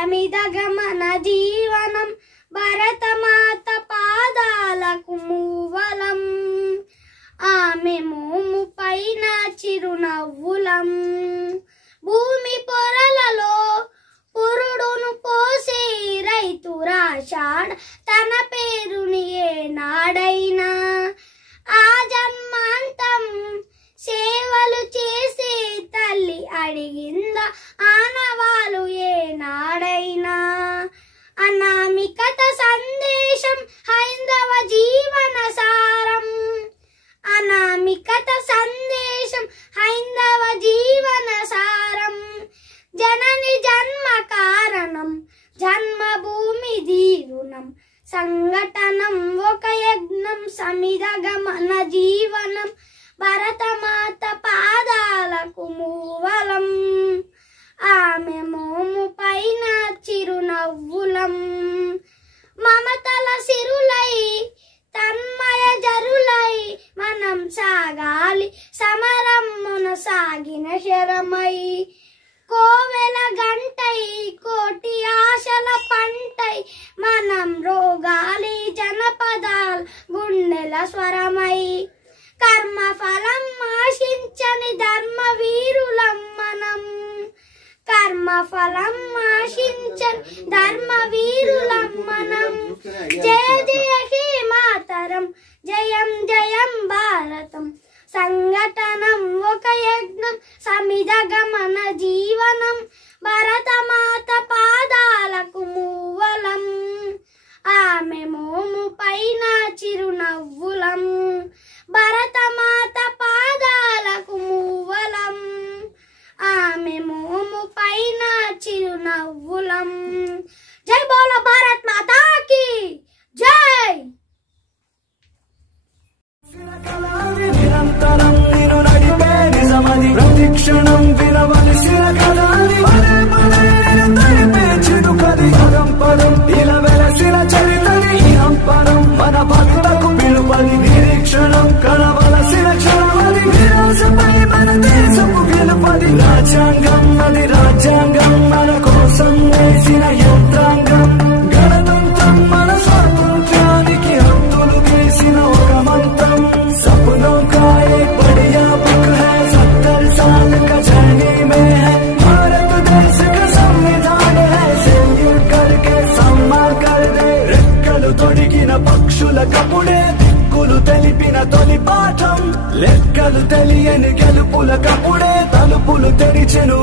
సమిధగమన జీవనం భరతమాత పాదాలకు మూవలం ఆమె మోము పైన చిరునవ్వులం భూమి పొరలలో పురుడును పోసి రైతు రాశాడ తన పేరుని ఏనాడైనా ఆ జన్మాంతం సేవలు చేసే తల్లి అడిగిందా ఆనవాలు ఏనాడైనా అనామికత సందేశం హైందవ జీవన సారం అనామికత సందేశం హైందవ జీవన సారం జనని జన్మ కారణం జన్మభూమి దీరుణం సంఘటనం ఒక యజ్ఞం సమిధగమన జీవనం భరతమాత పాదాలకు మూవలం ఆమె మోము పైన చిరునవ్వులం మమతల సిరులై తన్మయ జరులై మనం సాగాలి సమరమ్మున సాగిన శరమై కోవెల గంటై కోటి ఆశల పంటై మనం రోగాలి జనపదాల్ గుండెల స్వరమై కర్మ ఫలం ఆశించని ధర్మ వీరులం మనం కర్మ ఫలం ఆశించని ధర్మ వీరులం మనం జయ జయ హే మాతరం జయం జయం భారతం సంఘటనం ఒక యజ్ఞం సమిధగమన జీవనం భరతమాత పాదాలకు మూవలం ఆమె మోము పైన చిరునవ్వులం భరతమాత పాదాలకు మూవలం ఆమె మోము పైన చిరునవ్వులం జై బోలో భారత్ మాతాకి జై నిరంతరం నేను నడిపే నిజమది ప్రతిక్షణం వినవలసిన కథని తడిపే చిరుకది పదం పదం ఇలా వెలసిన చరితని పరం మన భక్తకు పిలుపది నిరీక్షణం కలవలసిన క్షణమది నిరాశపై మన దేశపు గెలుపది రాజ్యాంగం అది రాజ్యాంగం మన కోసం వేసిన యంత్రాంగం గణతంత్రం మన స్వాతంత్ర్యానికి హద్దులు వేసిన ఒక మంత్రం सपनों का एक बढ़िया बुक है 70 साल का जर्नी में है भारत देश का संविधान है सैल्यूट करके सम्मान कर दे రెక్కలు తొడిగిన పక్షుల కపుడే దిక్కులు తెలిపిన తొలి పాఠం లెక్కలు తెలియని గెలుపుల కపుడే తలుపులు తెరిచెను